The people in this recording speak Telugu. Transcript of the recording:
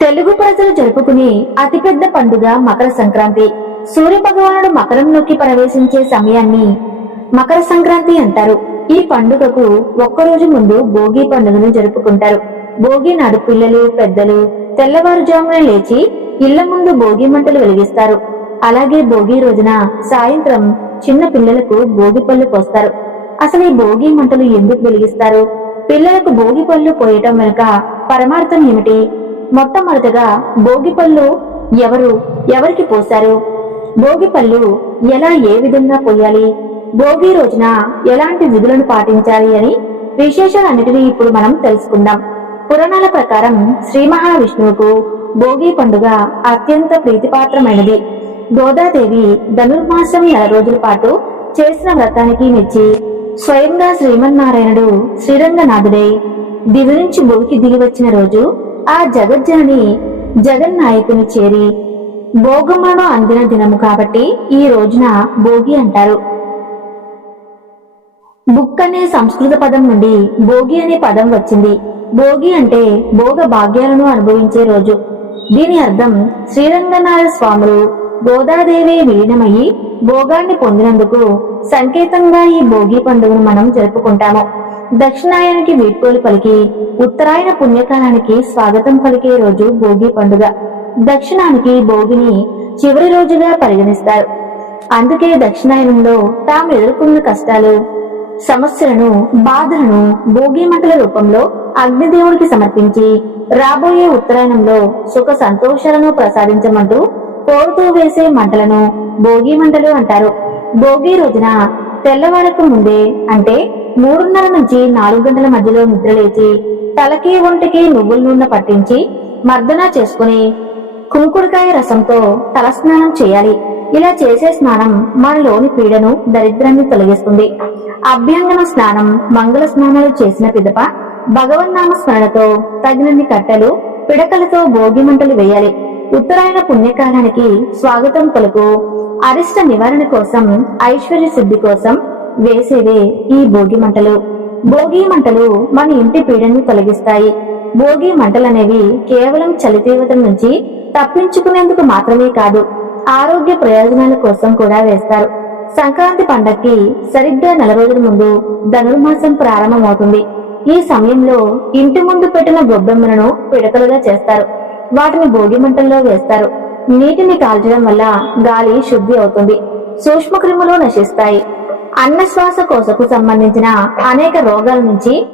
తెలుగు ప్రజలు జరుపుకునే అతిపెద్ద పండుగ మకర సంక్రాంతి. సూర్య భగవానుడు మకరంలోకి ప్రవేశించే సమయాన్ని మకర సంక్రాంతి అంటారు. ఈ పండుగకు ఒక్కరోజు ముందు భోగి పండుగను జరుపుకుంటారు. భోగి నాడు పిల్లలు పెద్దలు తెల్లవారుజామున లేచి ఇళ్ల ముందు భోగి మంటలు వెలిగిస్తారు. అలాగే భోగి రోజున సాయంత్రం చిన్న పిల్లలకు భోగి పళ్ళు పోస్తారు. అసలు ఈ భోగి మంటలు ఎందుకు వెలిగిస్తారు? పిల్లలకు భోగి పళ్ళు పోయటం వెనుక పరమార్థం ఏమిటి? మొట్టమొదటగా భోగి పళ్ళు ఎవరికి పోశారు? భోగి పళ్ళు ఏ విధంగా పోయాలి? భోగి రోజున ఎలాంటి విధులను పాటించాలి అని విశేషాలన్నిటినీ ఇప్పుడు మనం తెలుసుకుందాం. పురాణాల ప్రకారం శ్రీ మహావిష్ణువుకు భోగి పండుగ అత్యంత ప్రీతిపాత్రమైనది. గోదాదేవి ధనుర్మాసం 9 రోజుల పాటు చేసిన వ్రతానికి మెచ్చి స్వయంగా శ్రీమన్నారాయణుడు శ్రీరంగనాథుడై దివి నుంచి భూమికి దిగి వచ్చిన రోజు ఆ జగజ్జనని జగన్నాయకుని చేరి భోగములను అందిన దినము కాబట్టి ఈ రోజున భోగి అంటారు. బుక్ అనే సంస్కృత పదం నుండి భోగి అనే పదం వచ్చింది. భోగి అంటే భోగ భాగ్యాలను అనుభవించే రోజు. దీని అర్థం శ్రీరంగనాథ స్వాములు గోదాదేవి విలీనమయ్యి భోగాన్ని పొందినందుకు సంకేతంగా ఈ భోగి పండుగను మనం జరుపుకుంటాము. దక్షిణాయనానికి వీడ్కోలు పలికి ఉత్తరాయణ పుణ్యకాలానికి స్వాగతం పలికే రోజు భోగి పండుగ. దక్షిణానికి భోగిని చివరి రోజుగా పరిగణిస్తారు. అందుకే దక్షిణాయనంలో తాము ఎదుర్కొన్న కష్టాలు సమస్యలను బాధలను భోగి మంటల రూపంలో అగ్నిదేవుడికి సమర్పించి రాబోయే ఉత్తరాయణంలో సుఖ సంతోషాలను ప్రసాదించమంటూ కోరుతూ వేసే మంటలను భోగి మంటలు అంటారు. భోగి రోజున తెల్లవారకు ముందే అంటే 3:30 నుంచి 4 గంటల మధ్యలో నిద్రలేచి తలకి ఒంటికి నువ్వుల నూనె పట్టించి మర్దన చేసుకుని కుంకుడుకాయ రసంతో తలస్నానం చేయాలి. ఇలా చేసే స్నానం మనలోని పీడను దరిద్రాన్ని తొలగిస్తుంది. అభ్యంగన స్నానం మంగళ స్నానాలు చేసిన పిదప భగవన్నామ స్మరణతో తగినన్ని కట్టెలు పిడకలతో భోగి మంటలు వేయాలి. ఉత్తరాయణ పుణ్యకాలానికి స్వాగతం పలుకు అరిష్ట నివారణ కోసం ఐశ్వర్య సిద్ధి కోసం వేసేదే ఈ భోగి మంటలు. భోగి మంటలు మన ఇంటి పీడని తొలగిస్తాయి. భోగి మంటలనేవి కేవలం చలి తీవ్రత నుంచి తప్పించుకునేందుకు మాత్రమే కాదు, ఆరోగ్య ప్రయోజనాల కోసం కూడా వేస్తారు. సంక్రాంతి పండక్కి సరిగ్గా 4 రోజుల ముందు ధనుర్మాసం ప్రారంభమవుతుంది. ఈ సమయంలో ఇంటి ముందు పెట్టిన గొబ్బెమ్మలను పిడకలుగా చేస్తారు. వాటిని భోగి మంటల్లో వేస్తారు. నీటిని కాల్చడం వల్ల గాలి శుద్ధి అవుతుంది, సూక్ష్మక్రిములు నశిస్తాయి. అన్నశ్వాస కోశకు సంబంధించిన అనేక రోగాల నుంచి